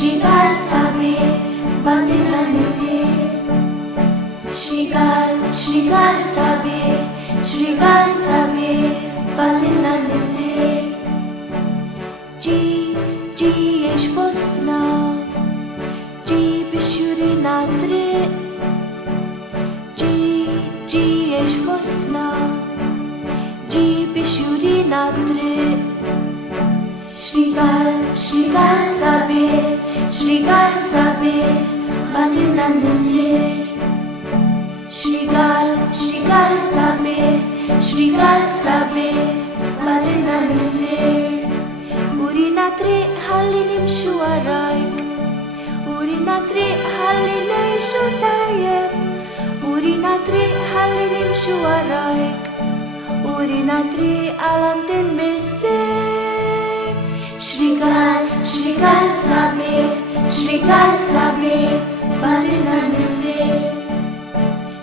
Shrigal sabe, batina nise. Shrigal sabe, batina nise. جي ايش فصنا جي بشورينا طريق جي ايش فصنا جي بشورينا طريق شريقال سابي بعدنا نسير شريقال سابي بعدنا نسير ورينا طريق هاللي نمشي وراك ورينا طريق هاللي نعيشو طيب ورينا طريق هاللي نمشي وراك ورينا طريق على المسير شريقال سابي بعدنا نسير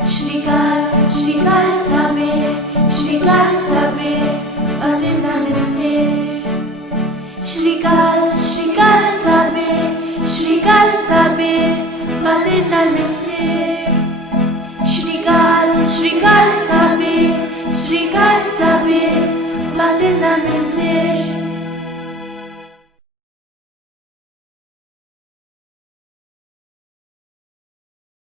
شريقال سابي بعدنا نسير Shrigal sabe, badina nesir. Shrigal sabe, badina nesir.